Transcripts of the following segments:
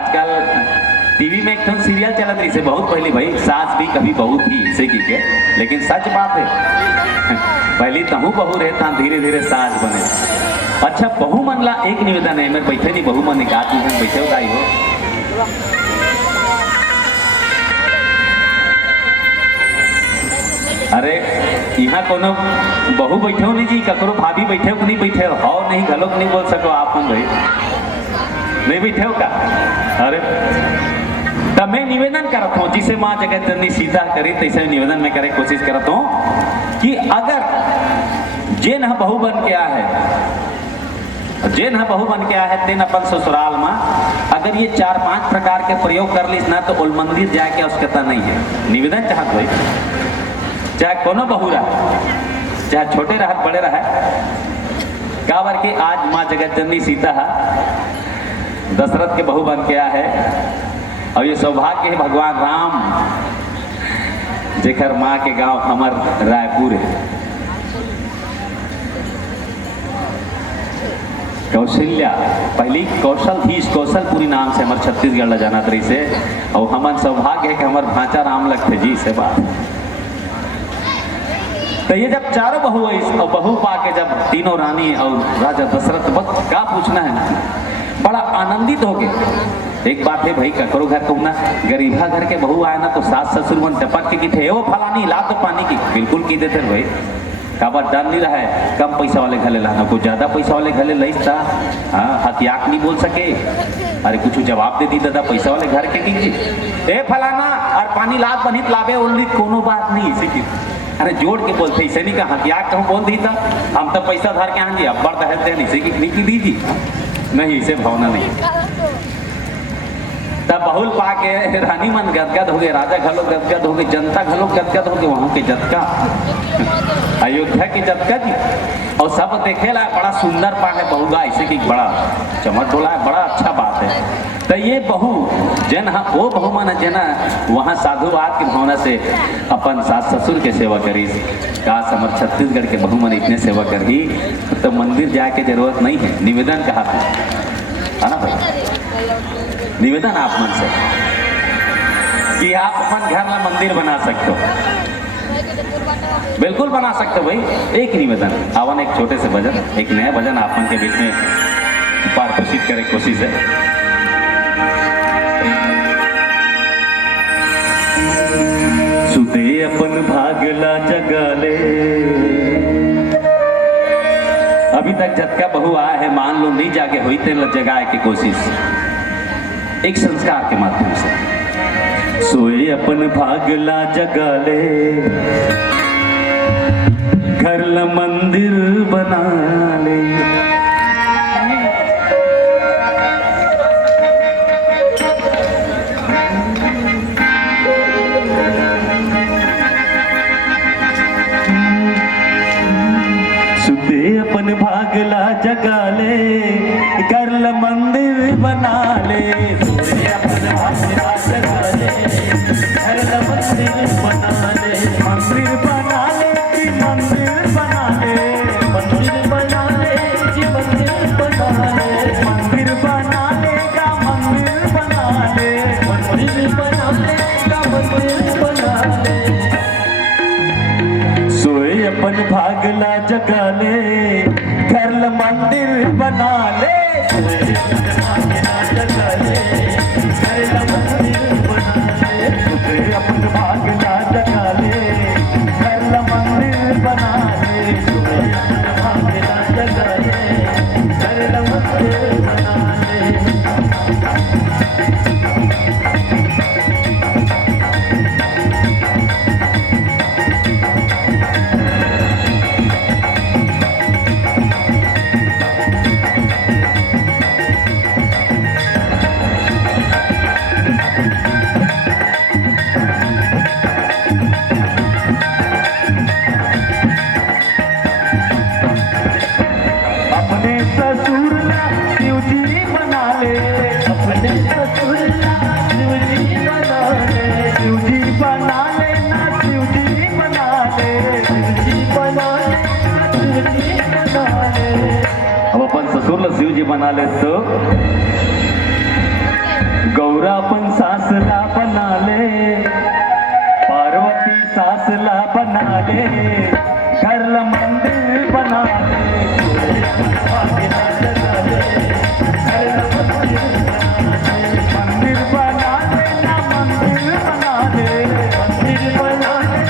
आजकल टीवी में एक तो सीरियल चलत रही से बहुत पहले भाई, सास भी कभी बहू थी इसे की के, लेकिन सच बात है पहली तहू बहू रहता धीरे धीरे सास बने। अच्छा बहू मन ला एक निवेदन है, मैं बैठे नहीं बहू मन का बैठे हो गाई हो अरे यहाँ कोनो बहू बैठे हो नहीं जी, ककरो भाभी बैठे हो कि नहीं बैठे हो नहीं घलोक नहीं बोल सको आप भाई नहीं बैठे हो का। अरे तब मैं निवेदन करता हूँ जिसे माँ जगत जननी सीधा करी तैसे निवेदन में करे कोशिश करता हूँ कि अगर जे न बहू बन के आया है, जे न बहू बन के आया है तेन अपन ससुराल में अगर ये 4-5 प्रकार के प्रयोग कर लीस ना तो उल मंदिर जाके आवश्यकता नहीं है। निवेदन चाहत भाई चाहे कोनो बहू रहा, चाहे छोटे रहा बड़े रहा, काबर के आज माँ जगत जननी सीता दशरथ के बहू बन के आया है और ये सौभाग्य है भगवान राम जेकर माँ के गांव हमार रायपुर है। कौशल्या पहली कौशलधीश कौशलपुरी नाम से हमारे छत्तीसगढ़ जाना तरी से, और हमार सौभाग्य है कि हमार भांचा राम लगते जी से बात। तो ये जब चारों बहू है और बहू पाके जब तीनों रानी और राजा दशरथ वक्त क्या पूछना है ना, बड़ा आनंदित हो गए। एक बात है भाई ककरो घर को ना गरीबा घर के बहू आए ना तो सास ससुर मन टपक के थे वो फलानी ला तो पानी की बिल्कुल की देते भाई, काबर डर नहीं रहा है कम पैसा वाले घले लाना को ज्यादा पैसा वाले घले लईस था। हाँ हथियाक नहीं बोल सके, अरे कुछ जवाब दे दी दादा पैसा वाले घर के की ए फलाना और पानी लाद बनित लावे ओनली कोनो बात नहीं इसी की, अरे जोड़ के बोलते इसे नहीं कहा हथियाक कहूँ बोल दी था हम तो पैसा धर के हाँ जी अब बढ़ दहते हैं इसे की दीजिए नहीं इसे भावना नहीं। तब बहुल पाके रानी मन गदगद हो गए, राजा घलो गदगद हो गए, जनता घलो गदगद हो गए, वहां के जतका अयोध्या के जतका जी और सब देखेला बड़ा सुंदर पा है बहू गा इसे की बड़ा चमक डोला है, बड़ा अच्छा बात है। तो ये बहू जन वो बहू मन जना वहाँ साधुवाद की भावना से अपन सास ससुर के सेवा करी। काश हमारे छत्तीसगढ़ के बहू मन इतने सेवा करी तो मंदिर जाए के जरूरत नहीं है। निवेदन कहा है ना भाई, निवेदन आप मन से कि आप अपन घर में मंदिर बना सकते हो, बिल्कुल बना सकते हो भाई। एक निवेदन आवन एक छोटे से भजन, एक नया भजन आप मन के बीच में पारितोषिक करे कोशिश है। सुते अपन भागला जगाले, अभी तक जतका बहू आया है मान लो नहीं जागे हुई तेल जगाए की कोशिश एक संस्कार के माध्यम से। सोए अपन भागला जगाले घर ल मंदिर बना ले, सुते अपन भागला जगाले घर ल मंदिर बना ले, अपन भागला जगाले घर ल मंदिर बना ले, अपन भागला जगाले घर ल मंदिर बना ले, भागला जगाले घर ल मंदिर बना शिव जी बना ले तो गौरा पण सासला बनाले, पार्वती सासला बनाले, घरला मंदिर बनाले, मंदिर बनाले ना मंदिर बनाले, मंदिर बनाले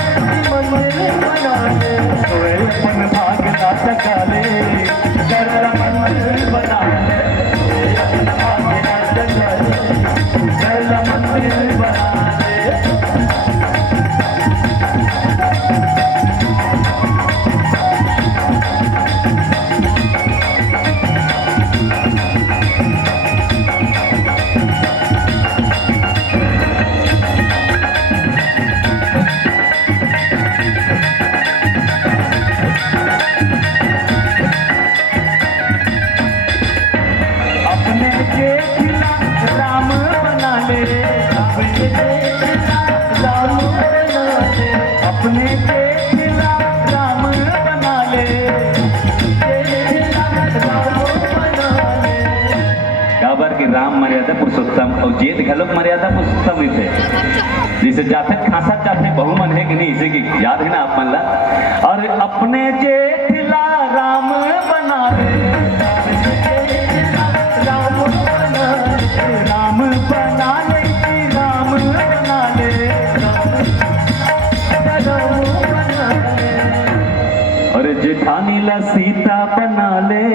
मंदिर बनाले, सोए पण भागला जगाले, घरला मंदिर बनाले, भागला जगाले, घरला मंदिर बनाले। अपने देखला राम बना ले, काबर की राम मर्यादा पुरुषोत्तम और जेठ घलोक मर्यादा पुरुषोत्तम इथे जिसे जाते खासा जाते बहुमन है कि नहीं, इसे की याद है ना आप मन ला। और अपने जेठला राम बना ले, राम बना ले, राम बना ले, राम बना ले, और जेठानी ला सीता बना ले,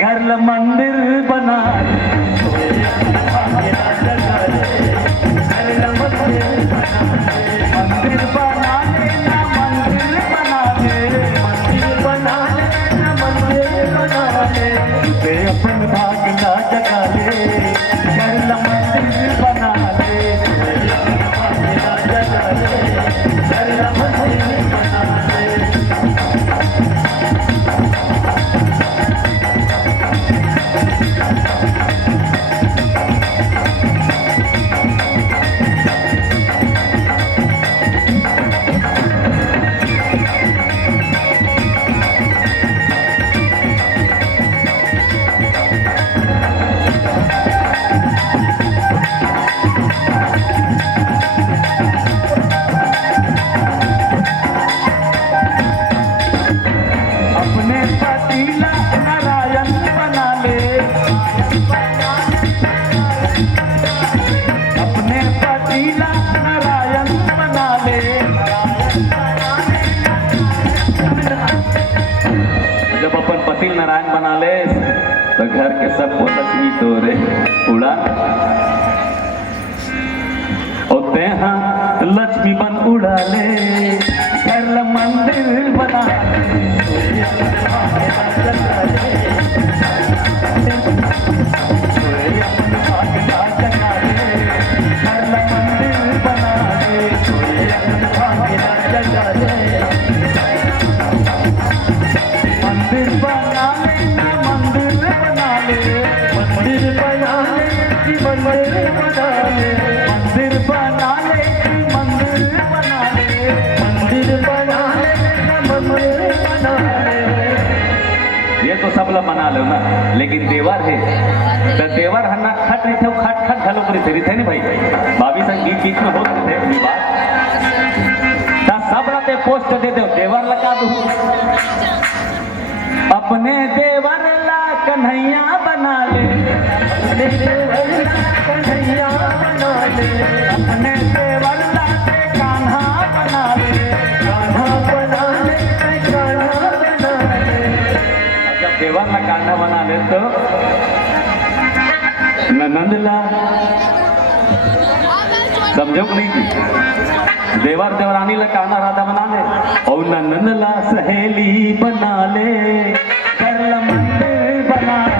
घर ला मंदिर बना ले, मंदिर बना ले ना मंदिर बना ले, मंदिर बना ले ना मंदिर बना ले, ते अपन भाग ना जगा ले, घर ला मंदिर बना ले, भाग ना जगा ले, घर ला मंदिर बना ले। अपने पतिला नारायण बना ले, अपने पतिला नारायण बना ले, जब अपन पति नारायण बना ले तो घर के सब लक्ष्मी तोरे उड़ा, होते हैं लक्ष्मी बन उड़ा ले, घर ला मंदिर बना मंदिर बना ले ना मंदिर बना ले, मंदिर बना ले मंदिर बना ले, मंदिर बना ले मंदिर बना ले, मंदिर बना ले ना मंदिर बना ले। ये तो सब लोग बना लो ना, लेकिन देवर है तो देवर हन्ना खट रही थे, खट खट घलो करी थे नहीं भाई, भाभी संगीत बीच में होते थे विवाद, सब रहते पोस्ट दे दो देवर लगा दू, अपने देवर ला कन्हैया बना ले, अपने देवर ला कन्हैया बना ले, अपने देवर ला कान्हा बना ले, कान्हा बना ले, कान्हा बना ले। जब देवर ला कान्हा बना ले तो नंदला समझो नहीं थी, देवर देवरानी ला कान्हा राधा बना ले, और नंदला सहेली बना ले, कर ला मंदिर बना ले,